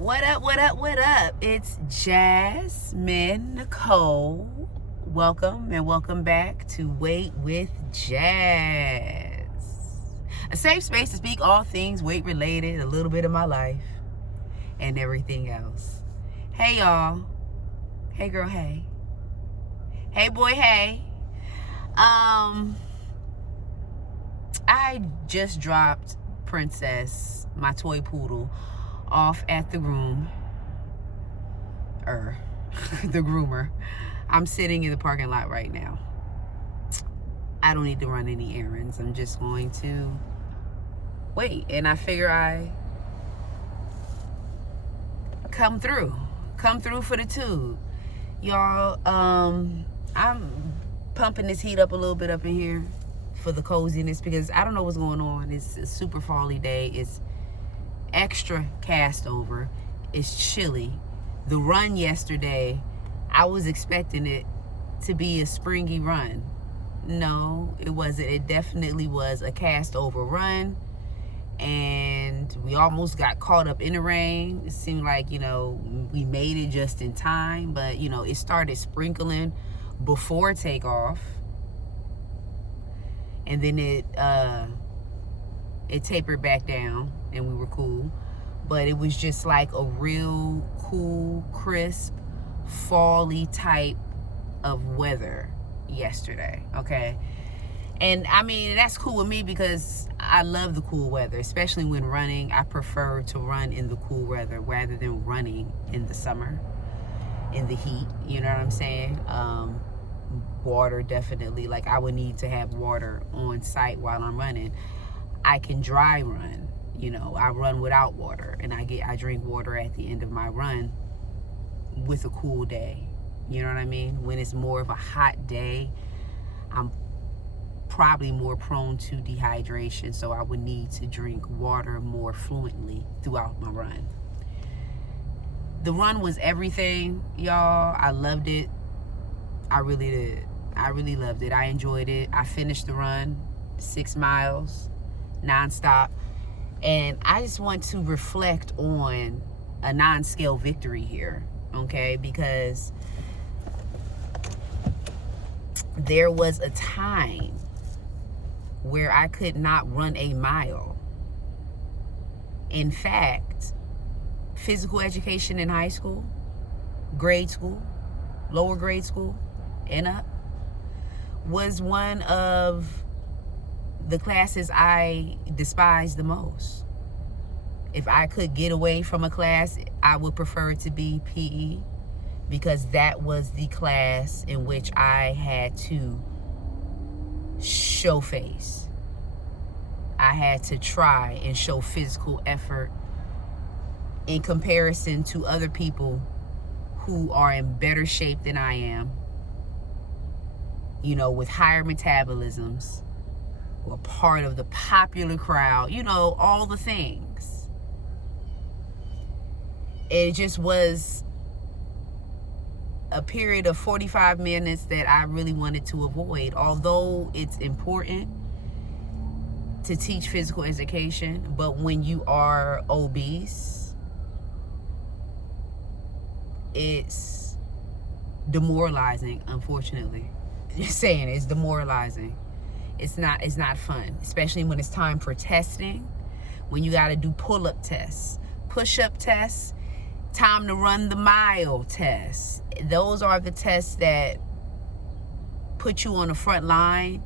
What up, what up, what up? It's Jasmine Nicole. Welcome and welcome back to Weight with Jazz. A safe space to speak all things weight related, a little bit of my life, and everything else. Hey y'all. Hey girl, hey. Hey boy, hey. I just dropped Princess, my toy poodle, off at the the groomer. I'm sitting in the parking lot right now. I don't need to run any errands. I'm just going to wait, and I figure I come through for the tube, y'all. I'm pumping this heat up a little bit up in here for the coziness because I don't know what's going on. It's a super fally day. It's extra cast over. It's chilly. The run yesterday, I was expecting it to be a springy run. No, it wasn't. It definitely was a cast over run, and we almost got caught up in the rain. It seemed like, we made it just in time, but it started sprinkling before takeoff, and then it tapered back down and we were cool. But it was just like a real cool, crisp, fall-y type of weather yesterday, okay? And I mean, that's cool with me because I love the cool weather, especially when running. I prefer to run in the cool weather rather than running in the summer, in the heat, you know what I'm saying? Water, definitely. Like, I would need to have water on site while I'm running. I can dry run, I run without water, and I drink water at the end of my run with a cool day. You know what I mean? When it's more of a hot day, I'm probably more prone to dehydration, so I would need to drink water more fluently throughout my run. The run was everything, y'all. I loved it. I really did. I really loved it. I enjoyed it. I finished the run, 6 miles, nonstop. And I just want to reflect on a non-scale victory here, okay? Because there was a time where I could not run a mile. In fact, physical education in high school, grade school, lower grade school, and up, was one of the classes I despised the most. If I could get away from a class, I would prefer it to be PE, because that was the class in which I had to show face. I had to try and show physical effort in comparison to other people who are in better shape than I am, with higher metabolisms, were part of the popular crowd, all the things. It just was a period of 45 minutes that I really wanted to avoid. Although it's important to teach physical education, but when you are obese, it's demoralizing, unfortunately. Just saying, it's demoralizing. It's not fun, especially when it's time for testing, when you got to do pull-up tests, push-up tests, time to run the mile tests. Those are the tests that put you on the front line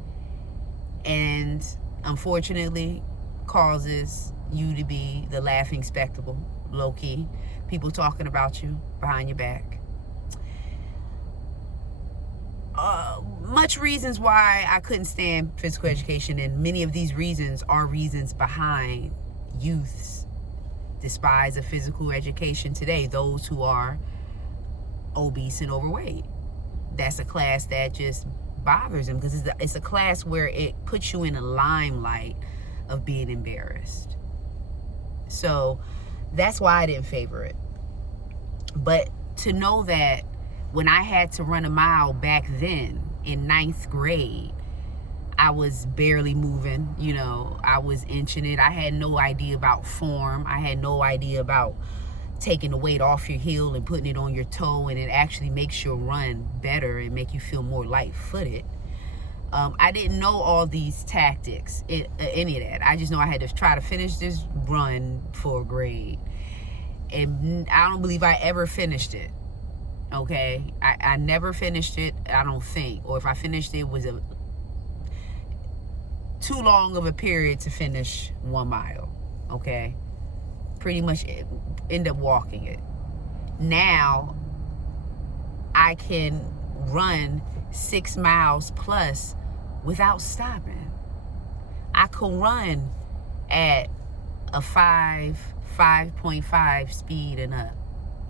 and unfortunately causes you to be the laughing spectacle, low-key. People talking about you behind your back. Much reasons why I couldn't stand physical education, and many of these reasons are reasons behind youth's despise of physical education today, those who are obese and overweight. That's a class that just bothers them because it's a class where it puts you in a limelight of being embarrassed. So that's why I didn't favor it. But to know that when I had to run a mile back then in 9th grade, I was barely moving, I was inching it. I had no idea about form. I had no idea about taking the weight off your heel and putting it on your toe, and it actually makes your run better and make you feel more light-footed. I didn't know all these tactics, any of that. I just know I had to try to finish this run for a grade. And I don't believe I ever finished it. Okay? I never finished it, I don't think. Or if I finished it, it was too long of a period to finish 1 mile. Okay? Pretty much end up walking it. Now, I can run 6 miles plus without stopping. I could run at a 5.5 speed and up.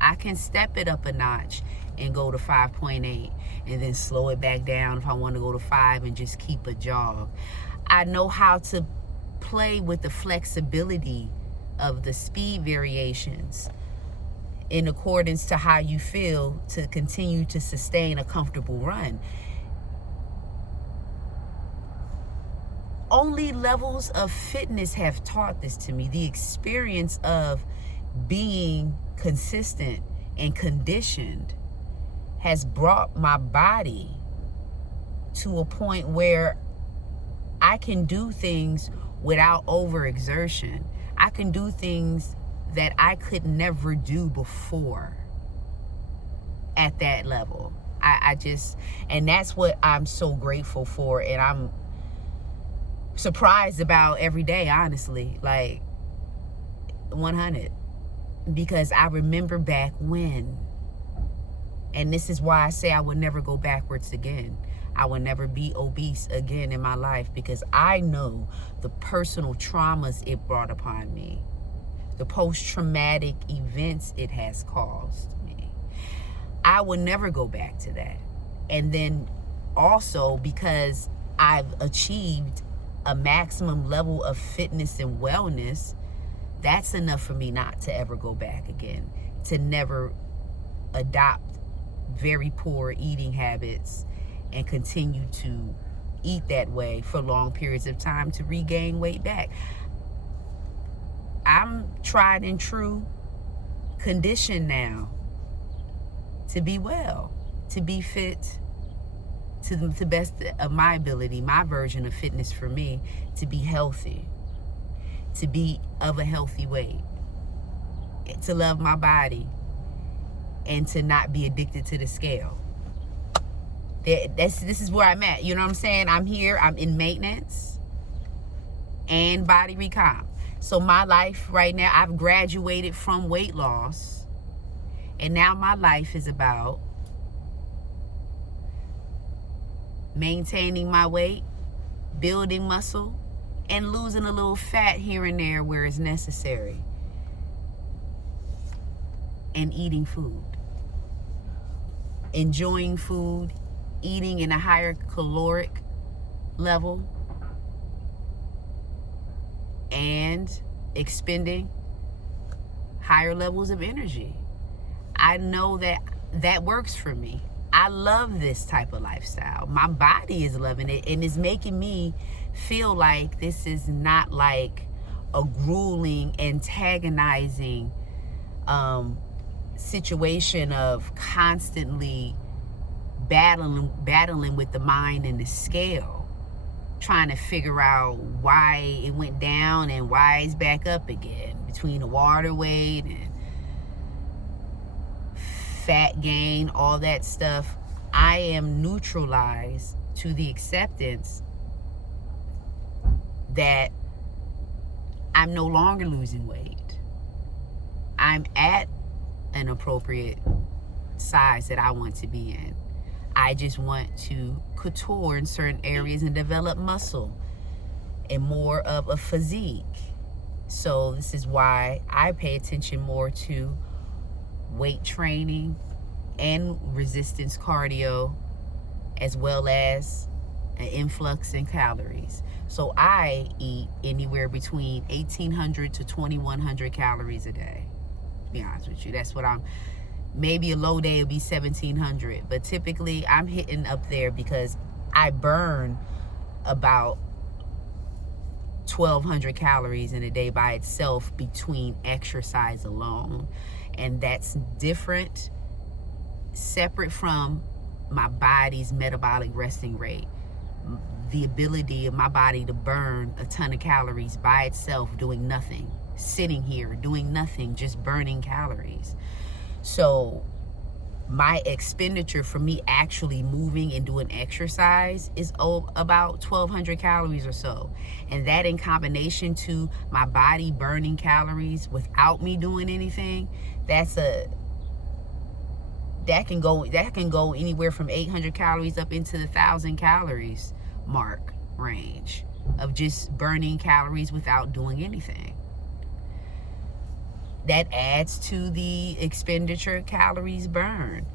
I can step it up a notch and go to 5.8 and then slow it back down if I want to go to 5 and just keep a jog. I know how to play with the flexibility of the speed variations in accordance to how you feel to continue to sustain a comfortable run. Only levels of fitness have taught this to me. The experience of being consistent and conditioned has brought my body to a point where I can do things without overexertion. I can do things that I could never do before at that level. And that's what I'm so grateful for, and I'm surprised about every day, honestly, like 100, because I remember back when, and this is why I say I would never go backwards again. I will never be obese again in my life, because I know the personal traumas it brought upon me, the post-traumatic events it has caused me. I will never go back to that. And then also because I've achieved a maximum level of fitness and wellness, that's enough for me not to ever go back again, to never adopt very poor eating habits and continue to eat that way for long periods of time to regain weight back. I'm tried and true conditioned now to be well, to be fit, to the best of my ability, my version of fitness for me, to be healthy, to be of a healthy weight, to love my body, and to not be addicted to the scale. This is where I'm at. You know what I'm saying? I'm here. I'm in maintenance and body recomp. So my life right now, I've graduated from weight loss, and now my life is about maintaining my weight, building muscle, and losing a little fat here and there where it's necessary, and eating food, enjoying food, eating in a higher caloric level, and expending higher levels of energy. I know that works for me. I love this type of lifestyle. My body is loving it, and it's making me feel like this is not like a grueling, antagonizing situation of constantly battling with the mind and the scale, trying to figure out why it went down and why it's back up again, between the water weight and fat gain, all that stuff. I am neutralized to the acceptance that I'm no longer losing weight. I'm at an appropriate size that I want to be in. I just want to couture in certain areas and develop muscle and more of a physique. So this is why I pay attention more to weight training and resistance cardio, as well as an influx in calories. So I eat anywhere between 1,800 to 2,100 calories a day, to be honest with you. That's what maybe a low day would be 1,700, but typically I'm hitting up there because I burn about 1,200 calories in a day by itself between exercise alone. And that's different, separate from my body's metabolic resting rate. The ability of my body to burn a ton of calories by itself doing nothing, sitting here doing nothing, just burning calories. So my expenditure for me actually moving and doing exercise is about 1,200 calories or so. And that in combination to my body burning calories without me doing anything, that can go anywhere from 800 calories up into the 1,000 calories mark range of just burning calories without doing anything. That adds to the expenditure calories burned,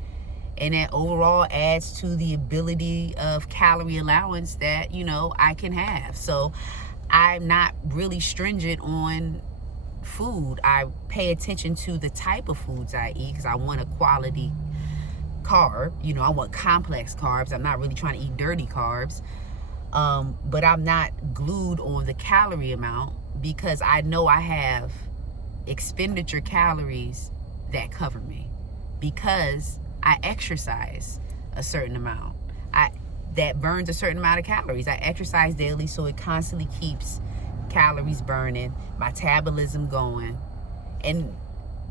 and that overall adds to the ability of calorie allowance that, you know, I can have. So I'm not really stringent on food. I pay attention to the type of foods I eat because I want a quality carb. You know, I want complex carbs. I'm not really trying to eat dirty carbs. But I'm not glued on the calorie amount because I know I have expenditure calories that cover me because I exercise a certain amount. That burns a certain amount of calories. I exercise daily, so it constantly keeps calories burning, metabolism going, and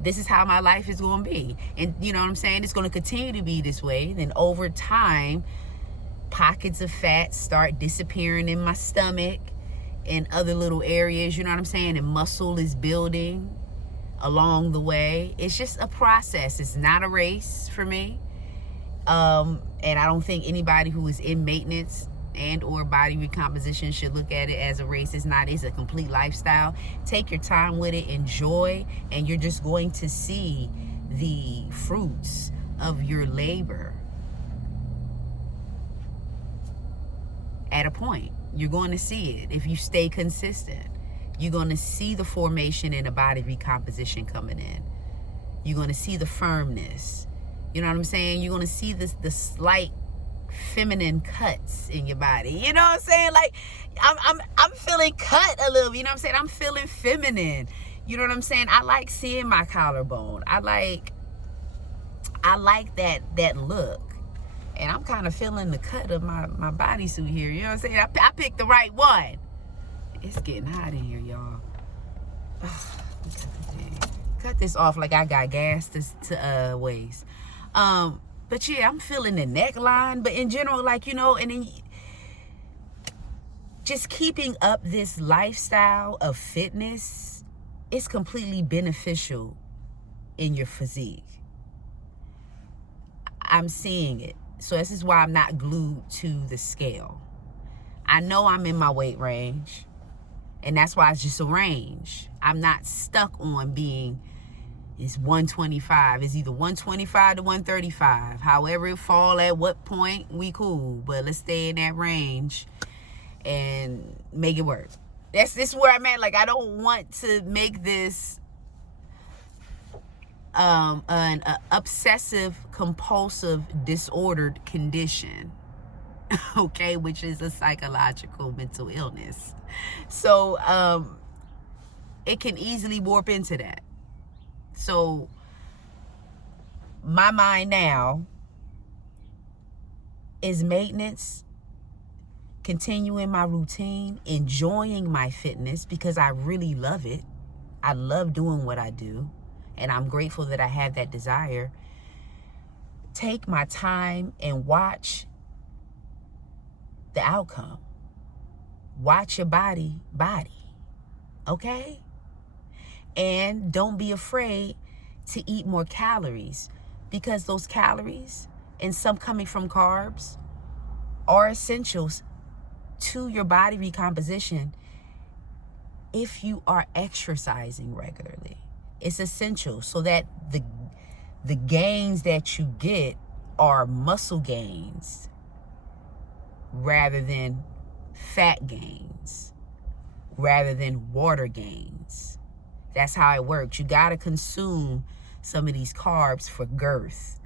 this is how my life is going to be. And you know what I'm saying? It's going to continue to be this way. Then over time, pockets of fat start disappearing in my stomach and other little areas, you know what I'm saying? And muscle is building along the way. It's just a process. It's not a race for me. And I don't think anybody who is in maintenance and or body recomposition should look at it as a race. It's not. It's a complete lifestyle. Take your time with it, enjoy, and you're just going to see the fruits of your labor at a point. You're going to see it if you stay consistent. You're going to see the formation and the body recomposition coming in. You're going to see the firmness. You know what I'm saying? You're going to see the slight feminine cuts in your body. You know what I'm saying? Like I'm feeling cut a little. You know what I'm saying? I'm feeling feminine. You know what I'm saying? I like seeing my collarbone. I like that look. And I'm kind of feeling the cut of my bodysuit here. You know what I'm saying? I picked the right one. It's getting hot in here, y'all. Cut this off like I got gas to waste. But yeah, I'm feeling the neckline. But in general, like, you know, and then just keeping up this lifestyle of fitness is completely beneficial in your physique. I'm seeing it. So this is why I'm not glued to the scale. I know I'm in my weight range, and that's why it's just a range. I'm not stuck on being, it's 125. It's either 125 to 135. However it fall at what point, we cool. But let's stay in that range and make it work. This is where I'm at. Like, I don't want to make this an obsessive compulsive disordered condition, okay, which is a psychological mental illness. So it can easily warp into that. So my mind now is maintenance, continuing my routine, enjoying my fitness because I really love it. I love doing what I do, and I'm grateful that I have that desire. Take my time and watch the outcome. Watch your body, okay? And don't be afraid to eat more calories, because those calories, and some coming from carbs, are essentials to your body recomposition if you are exercising regularly. It's essential so that the gains that you get are muscle gains rather than fat gains, rather than water gains. That's how it works. You got to consume some of these carbs for girth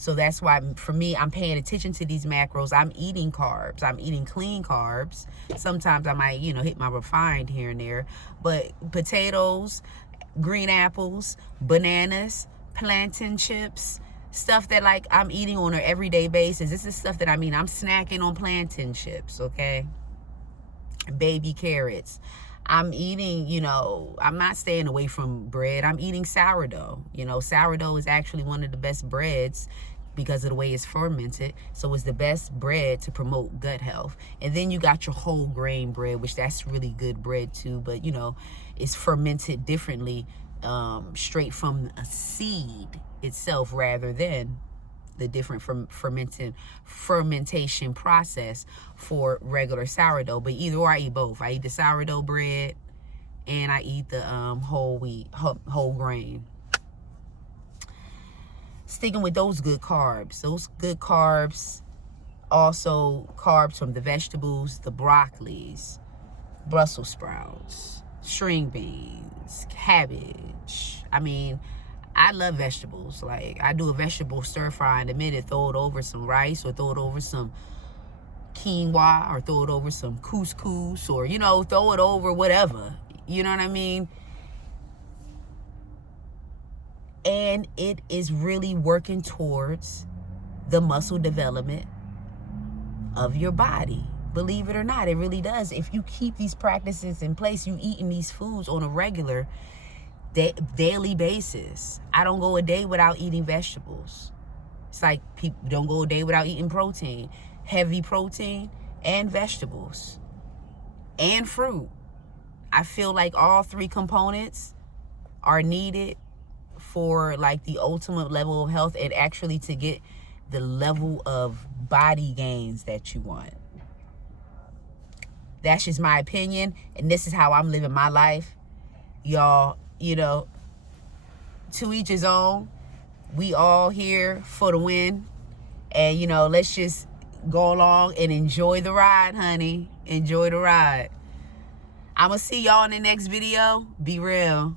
So that's why, for me, I'm paying attention to these macros. I'm eating carbs. I'm eating clean carbs. Sometimes I might, hit my refined here and there. But potatoes, green apples, bananas, plantain chips, stuff that, like, I'm eating on an everyday basis. This is stuff that, I'm snacking on plantain chips, okay? Baby carrots. I'm eating, I'm not staying away from bread. I'm eating sourdough. Sourdough is actually one of the best breads because of the way it's fermented. So it's the best bread to promote gut health. And then you got your whole grain bread, which that's really good bread too. But, it's fermented differently, straight from a seed itself rather than the different fermentation process for regular sourdough. But either or, I eat both. I eat the sourdough bread and I eat the whole grain. Sticking with those good carbs. Also carbs from the vegetables, the broccolis, Brussels sprouts, string beans, cabbage. I love vegetables. Like, I do a vegetable stir fry in a minute, throw it over some rice or throw it over some quinoa or throw it over some couscous or, throw it over whatever. You know what I mean? And it is really working towards the muscle development of your body. Believe it or not, it really does. If you keep these practices in place, you eating these foods on a regular daily basis. I don't go a day without eating vegetables. It's like people don't go a day without eating protein, heavy protein, and vegetables and fruit. I feel like all three components are needed for, like, the ultimate level of health and actually to get the level of body gains that you want. That's just my opinion, and this is how I'm living my life. Y'all, to each his own. We all here for the win. And, let's just go along and enjoy the ride, honey. Enjoy the ride. I'm going to see y'all in the next video. Be real.